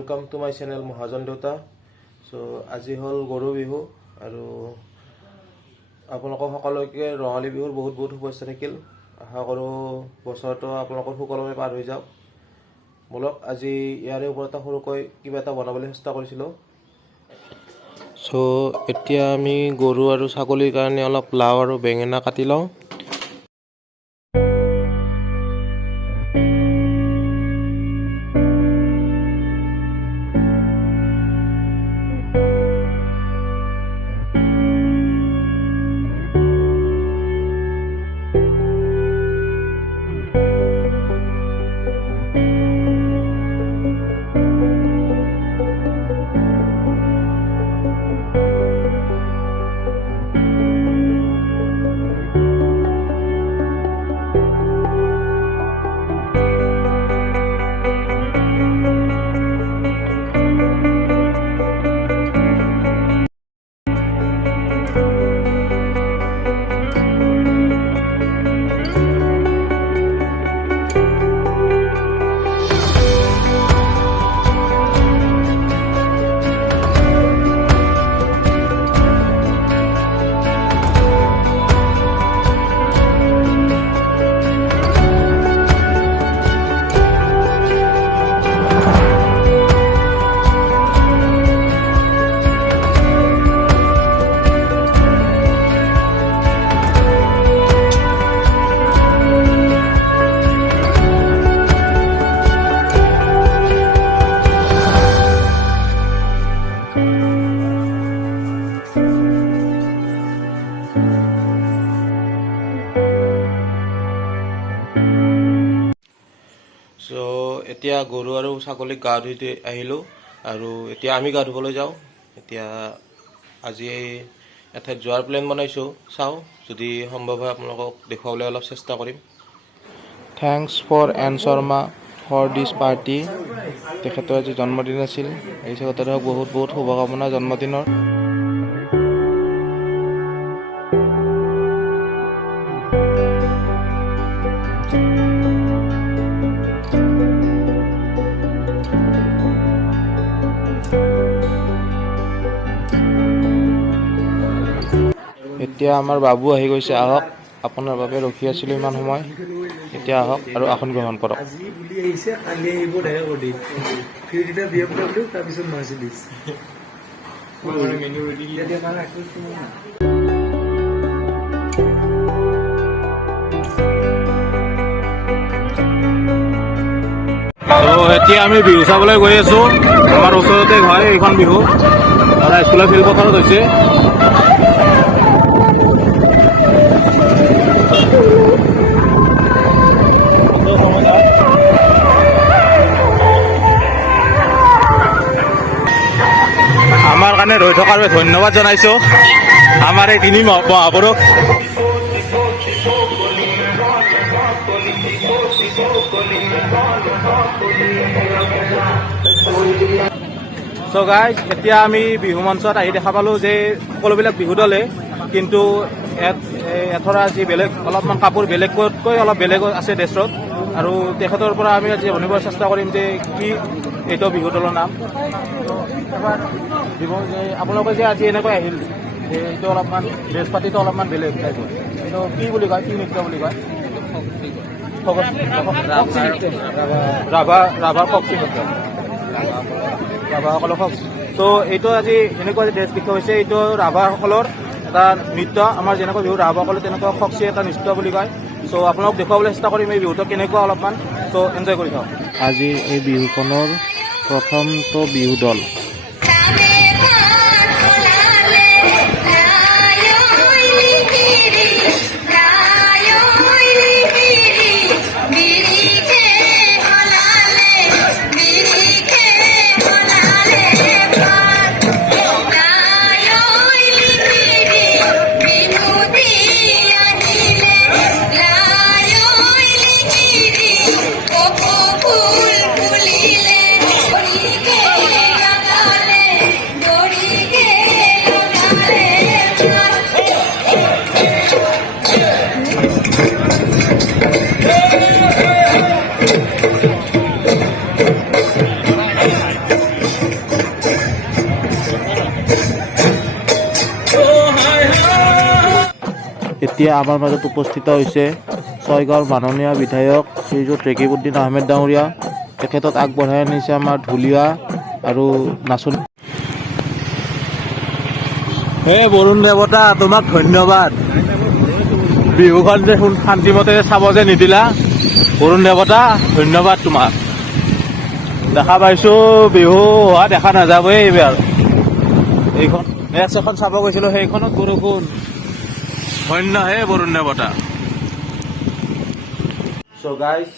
Welcome to my channel महाजन देउता। सो आज हल गरु बिहु और आपलोक सकलोके रंगाली बिहुर बहुत बहुत शुभेच्छा থাকিল। आशा करो बছৰটো आपलोকৰ सुकलমে पार হৈ যাওক। बोलक आज ইয়াৰে ওপৰত সৰুকৈ কিবা এটা বনাবলৈ চেষ্টা কৰিছিলোঁ। सो এতিয়া আমি গৰু আৰু ছাগলীৰ কাৰণে অলপ লাও আৰু বেঙেনা কাটি লওঁ। सो এতিয়া গৰু আৰু ছাগলীক গা ধুই আহিলোঁ আৰু এতিয়া আমি গা ধুবলৈ যাওঁ। এতিয়া আজি এঠাইত যোৱাৰ প্লেন বনাইছোঁ, চাওঁ যদি সম্ভৱ হয় আপোনালোকক দেখুৱাবলৈ অলপ চেষ্টা কৰিম। Thanks for N Sharma for this party. তেখেতৰ আজি জন্মদিন আছিল, এই হিচাপত বহুত বহুত শুভকামনা জন্মদিনৰ। এতিয়া আমাৰ বাবু আহি গৈছে, আহক। আপোনাৰ বাবে ৰখি আছিলোঁ ইমান সময়, এতিয়া আহক আৰু আসন গ্ৰহণ কৰক। এতিয়া আমি বিহু চাবলৈ গৈ আছোঁ। আমাৰ ওচৰতে হয় এইখন বিহু, আমাৰ স্কুলৰ ফিল্ডপথাৰত হৈছে। আমাৰ কাৰণে ৰৈ থকাৰ বাবে ধন্যবাদ জনাইছোঁ আমাৰ এই তিনি মহাপুৰুষ। চ' গাইজ, এতিয়া আমি বিহু মঞ্চত আহি দেখা পালোঁ যে সকলোবিলাক বিহু দলে, কিন্তু এথৰা যি বেলেগ অলপমান কাপোৰ বেলেগতকৈ অলপ বেলেগ আছে ড্ৰেছত, আৰু তেখেতৰ পৰা আমি আজি শুনিবৰ চেষ্টা কৰিম যে কি এইটো বিহু দলৰ নাম। এবাৰ দিব যে আপোনালোকে যে আজি এনেকৈ আহিল, এইটো অলপমান ড্ৰেছ পাতিটো অলপমান বেলেগ টাইপৰ, এইটো কি বুলি কয়, কি নৃত্য বুলি কয়? ৰাভা ফক্সি নৃত্য, ৰাভাসকলৰ ফক্স। ত' এইটো আজি এনেকুৱা যে ড্ৰেছ পিন্ধা হৈছে, এইটো ৰাভাসকলৰ এটা নৃত্য। আমাৰ যেনেকুৱা বিহু ৰাভাসকলে তেনেকুৱা ফক্সি এটা নৃত্য বুলি কয়। চ' আপোনালোক দেখুৱাবলৈ চেষ্টা কৰিম এই বিহুটো কেনেকুৱা অলপমান। চ' এনজয় কৰি থাকক। আজি এই বিহুখনৰ প্ৰথমটো বিহু দল। এতিয়া আমাৰ মাজত উপস্থিত হৈছে ছয়গাঁৱৰ মাননীয় বিধায়ক শ্ৰীযুত ৰেকিবউদ্দিন আহমেদ ডাঙৰীয়া। তেখেতক আগবঢ়াই আনিছে আমাৰ ঢুলীয়া আৰু নাচনী। হে বৰুণ দেৱতা, তোমাক ধন্যবাদ। বিহুখন যে শান্তিমতে চাব যে নিদিলা, বৰুণ দেৱতা ধন্যবাদ তোমাক। দেখা পাইছো বিহু হোৱা দেখা নাযাবই এইবাৰ। এইখন নেক্সট এখন চাব গৈছিলো, সেইখনত বৰষুণ। ধন্য হে বৰুণ দেৱতা। চ' গাইজ,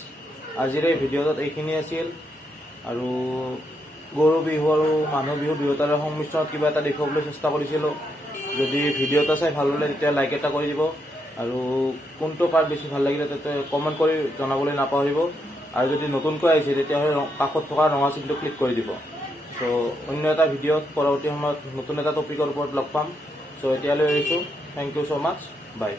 আজিৰ এই ভিডিঅ'টোত এইখিনি আছিল। আৰু গৰু বিহু আৰু মানুহ বিহু দুয়োটাৰে সংমিশ্ৰণত কিবা এটা দেখুৱাবলৈ চেষ্টা কৰিছিলোঁ। যদি ভিডিঅ' এটা চাই ভাল লাগিলে তেতিয়া লাইক এটা কৰি দিব। আৰু কোনটো পাৰ্ট বেছি ভাল লাগিলে তেতিয়া কমেণ্ট কৰি জনাবলৈ নাপাহৰিব। আৰু যদি নতুনকৈ আহিছে তেতিয়াহ'লে কাষত থকা ৰঙা চিনটো ক্লিক কৰি দিব। চ' অন্য এটা ভিডিঅ'ত পৰৱৰ্তী সময়ত নতুন এটা টপিকৰ ওপৰত লগ পাম। চ' এতিয়ালৈ এৰিছোঁ। Thank you so' much. By.